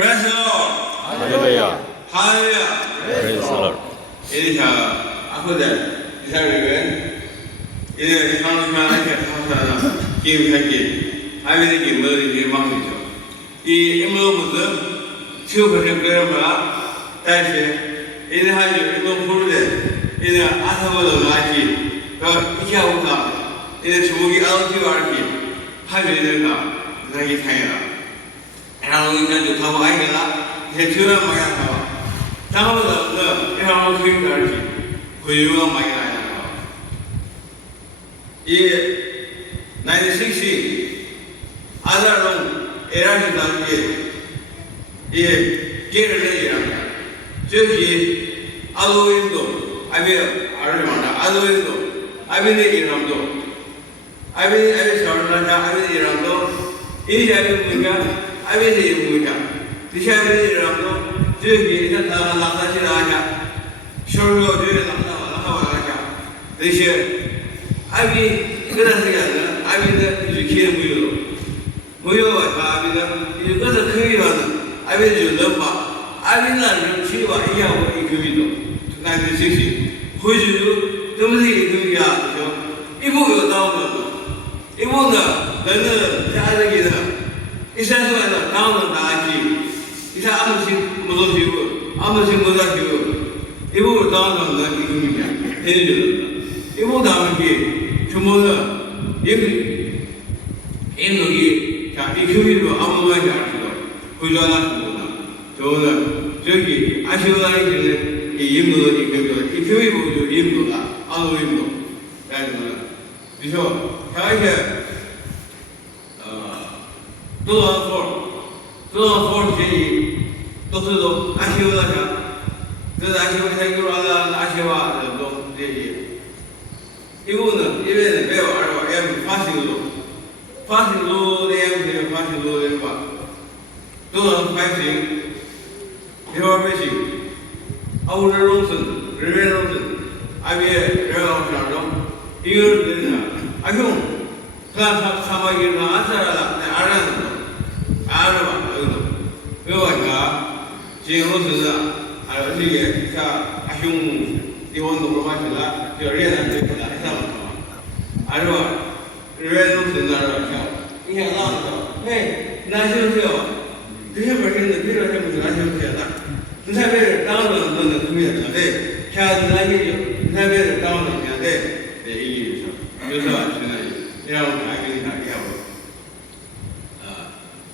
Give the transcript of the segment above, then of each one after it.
Praise the Lord. Hallelujah. Hallelujah. Praise the Lord. 이리 자 아프데 이사회에 이제 상상하게 하사나 기획하기 아베리기 머리기 망이죠. 이 임무는 치우버릴 거야마 다시 이제 하죠. 이거 부르되 이제 아사버도 나지. 그 이하우가 이제 주목이 아우지와 알기 하면은가 나기 상해라.然后你看就他们挨个了，这车买呀他们，然后呢，然后推个去，回油买呀他们，也1960，阿拉龙era是当地，也给人的一样的，就是阿罗印度，阿边阿什么的，阿罗印度，阿边的伊朗度，阿边小人家阿边的伊朗度，一下就不一样。아베지 무이야. 디샤베지랑도 저기 일단 나가다시 나가자. 쇼로 저기 나가자. 대신 아비 그다지가 아니라 아비는 이제 기회 무효와 아비는 이제 그다 크기와는 아비를 넘봐. 아비는 치와 이하고 이 금이도 나한테 즉시 보여주고 점수이 금이야. 이보고 나오면 이보는 너는 자르기는 이사서는 나오는 나지. 이사 아무씩 못하시고 아무씩 못하시고 이보고 나오는 건 이금이야. 대리죠. 이보고 나오는 게 주모는 임력이 자이 금이로 아무 말이 안 해도 부자나십니다. 저는 저기 아시오다니는 이 임력이 금이다. 이 금이 보죠 임력가 아무 임력. 그래서 자기가 또한 제이 또도 아시오다자 그 아시오 생기로 아시오와 또 제이 이거는 이번에 배워 알아 엠 파싱로 내용 파싱로 내가 또한 파싱 배워배시 아우르롱슨 레벨롱슨 아비에 레벨롱슨 이걸 되나 아형 그 사마기를 안살아라 알아는 거 알아봐 그거가 지금 무슨 알아지게 자 아형 이원도 마실라 저 레는 됐다 해서 알아봐 레벨롱슨 알아봐 이게 나왔어 네 나시오세요 그게 벌써 필요한 무슨 나시오세요다 그 사람을 다운로드 넣는 금이었는데 자 나게 그 사람을 다운로드 해야 돼 이게 요새 아시나요 이라고 알게 하고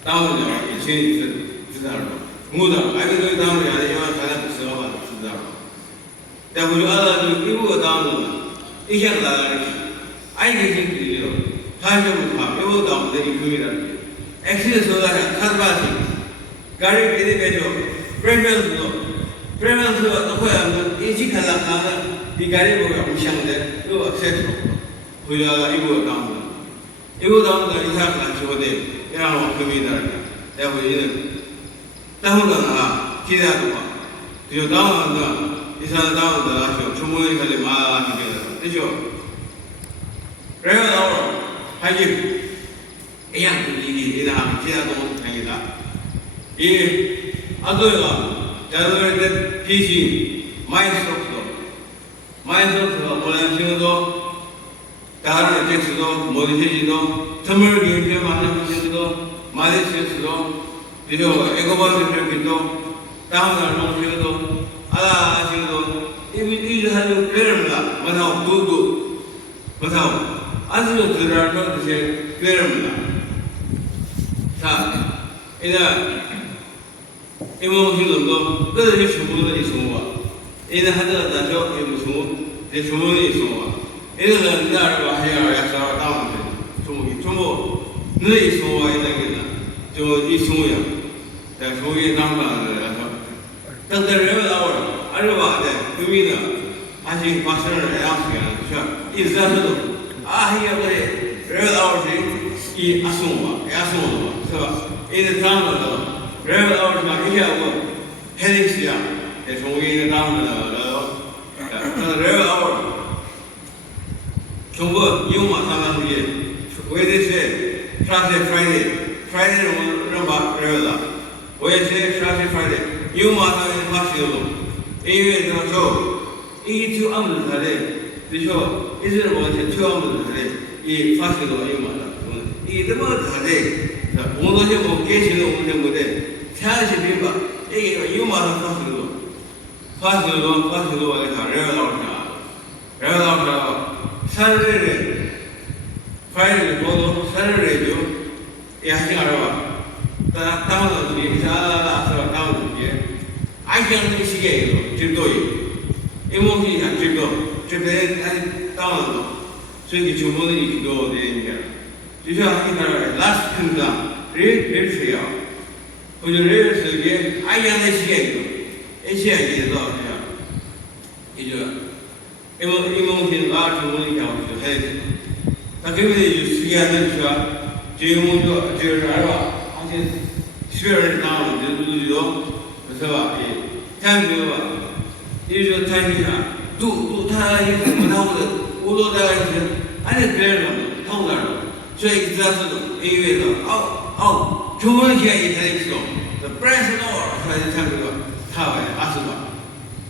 다운로드 이제 주다로 모두 알게 다운로드 안 해요 사람 쓰어봐 주다로 대부분 알아도 이거 다운로드 이게 나가는 알게 생기죠 다시부터 이거 다운로드 이 금이라는 게 액세스 소다가 카드바지 가리 비디베죠 프레면스가 넣고야 인식하려 하는 이 가리 보고 무시하는데 그거 액세스 보여 이거 다운로드 이거 다운로드 이 사람들 저거대 이라고 금이다니까 내가 보이는 다운로드나 기대하고 봐 그저 다운로드 이 사람 다운로드 하시오 주문이 갈래 많이 되잖아 그죠 그래요 나오라 하기 이양 이게 이나 기대하고 다니다 이 아도가 자도를 때 PC 마이크로소프트가 뭐라는 친구도 다른 텍스트도 모니터지도 선물 교육에 만나는 친구도 마디스도 그리고 에고버스 교육도 다음날 농식도 알아 친구도 이제 사실 그래랍니다 뭐하고 두두 뭐하고 안수도 들어가는 것이 그래랍니다 자 이제 이모식도 끝없이 주문을 있어와 이제 하다가 다죠 이모식 내 주문이 있어와 이제는 나를 하여 약속을 따오면 주목이 주목 너희 소와 있다겠나 저이 소야 자 소위 남가는 거라서 딱대로 나오라 알아봐 네 금이는 아직 박수를 양식하는 것이야 인사서도 아히야 그래 그래 나오지 이 아송와 그래서 이제 다음으로 그래 나오지만 이게 하고 헤릭스야 내 종이 다음으로 그래 나오라 정부 이용만 상하는 게 왜 대체 프라이데이를 런바 그래요. 왜 대체 有马上的发行了，因为那时候一就按着他的，就说一直往前就按着他的，一发行了有马上，一这么他的，我那些我给钱了，我那么的，前些年吧，有马上发行了，发行了我给他2老啥，3人，反正多多3人就也还行吧。 当时你啥是吧？当时你，俺讲这个世界有最多有，因为我们讲最多，这边俺当时所以就我们一多的人家，就像你看，last 碰上人是要，或者人是也，俺讲这世界有，一切也到这样，也就，因为我们拉出我们讲就还，他根本就时间的是吧？就我们就是啥吧？ 学人当了，是吧？谈学吧，也就谈学啥，都他也是不他的，我都在一起，俺这别人他不那了，所以这是因为说中文学也在一起说，这不然是说来谈这个，他吧，20吧，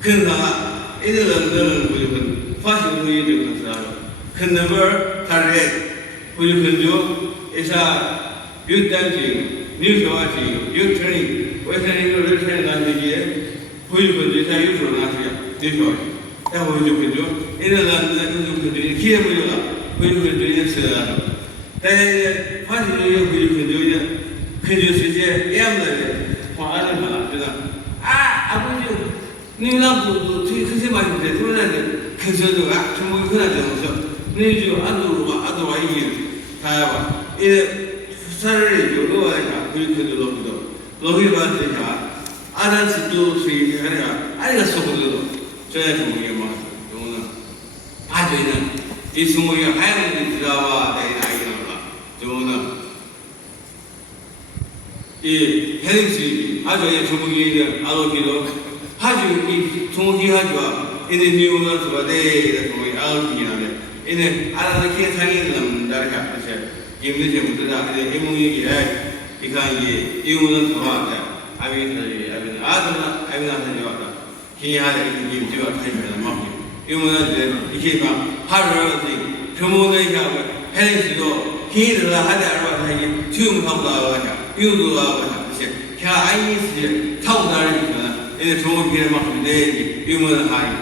跟上了，一直人不就跟，发现不也就跟啥了，跟那边他这不就跟就一下有担心。 你说啊，有城里，我看你说这城里那些，回去他有时候那些，你说，但回去，人家那回去，天不有了，回去也是了，但是发现有回去时间也没得，花了什么，知道？回去，你那不最可惜嘛，就是突然的，可是这个全部可能这么说，你就按照一，他吧，3人就6万下，回去老去办这下，俺这都随便的，俺这说不得，这也是我也忙，懂不懂？俺这呢，一什么也还能知道吧？在哪一样了，懂不懂？还能是，俺这也什么也的，俺都知道，俺就从底下就，因为牛那是吧？对，那什么俺都知道的，因为俺那天参与那大家这些。 因为这不知道，因为你看因为那什么的，俺们那就要的，现在就要开始了嘛，因为那是一些吧，还是说什么那些还是说，现在还在说他全部看不到个啥，有多少个啥这些，像俺一些差不多人就说，因为什么别人嘛，对，因为那还